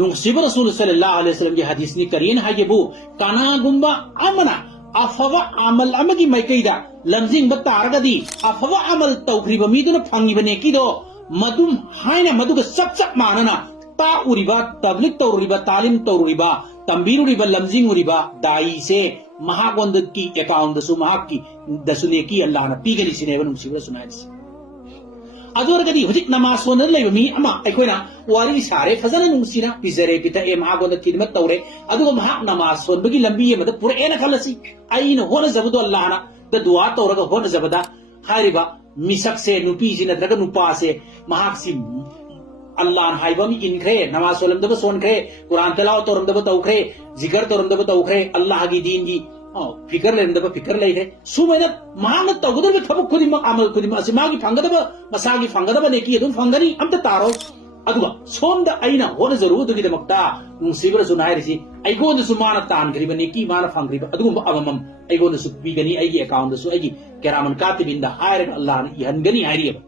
ꯅꯨꯡꯁꯤꯕ ꯔꯁꯨꯜ ꯁꯜꯂꯜꯂꯥꯍु ꯑꯂꯩꯍꯤ ꯋꯁꯜꯂꯝꯒꯤ ꯍꯗꯤꯁꯅꯤ ꯀꯔꯤꯅ ꯍꯥꯏꯒꯦꯕꯨ ꯀꯅꯥꯒꯨꯝꯕ ꯑꯃꯅ ꯑꯐꯕ ꯑꯃꯜ ꯑꯃꯒꯤ ꯃꯥꯏꯀꯩꯗ ꯂꯝꯖꯤꯡꯕ ꯇꯥꯔꯒꯗꯤ ꯑꯐꯕ ꯑꯃꯜ ꯇꯧꯈ꯭ꯔꯤꯕ ꯃꯤꯗꯨꯅ ꯐꯪꯉꯤꯕ ꯅꯦꯀꯤꯗꯣ ꯃꯗꯨꯝ ꯍꯥꯏꯅ ꯃꯗꯨꯒ ꯆꯞ ꯃꯥꯟꯅꯅ ताउरीबा तबलिक तौरीबा तालीम तौरीबा तंबीरुरीबा लमजिंगुरीबा दाईसे महागोंद की अकाउंट दसु महाक की दसुने की अल्लाह न पीगनी सिनेबा नुसिबा सुनाइस अदोरगदी हुजिक नमाज सोन लेबा मी अमा अखोइना वारी सारे फजन नुसिना पिजरे पिता ए महागोंद खिदमत तौरे अदुगो महाक नमाज सोनबगी लंबी मद पुरेना खलसी आईन होना जबदो अल्लाह न द दुआ तौरगा होना जबदा हारिबा मिसक से नुपी जी नद्रगा नुपा से महाक सी अल्लाह हाइबम इनख्रे नमाज सोलमदब सोनख्रे कुरान तलाव तोरमदब तौख्रे जिगर तोरमदब तौख्रे अल्लाह की दीन की फिकर लेमदब फिकर लेख्रे सुमैना मांग तौगदब थबक खुदिम अमल खुदिम असिमागी फंगदब मसागी फंगदब नेकी अदुम फंगनी अमत तारो अदुगा सोमदा अइना होना जरूरतगी दमक्ता नुसिबर सुनाइरिसि अइगोन सुमाना तानग्रिब नेकी माना फंग्रिब अदुगुम अमम अइगोन सुपीगनी अइगी अकाउंट सु अइगी केरामन कातिबिंदा हायर अल्लाह इहनगनी हारियब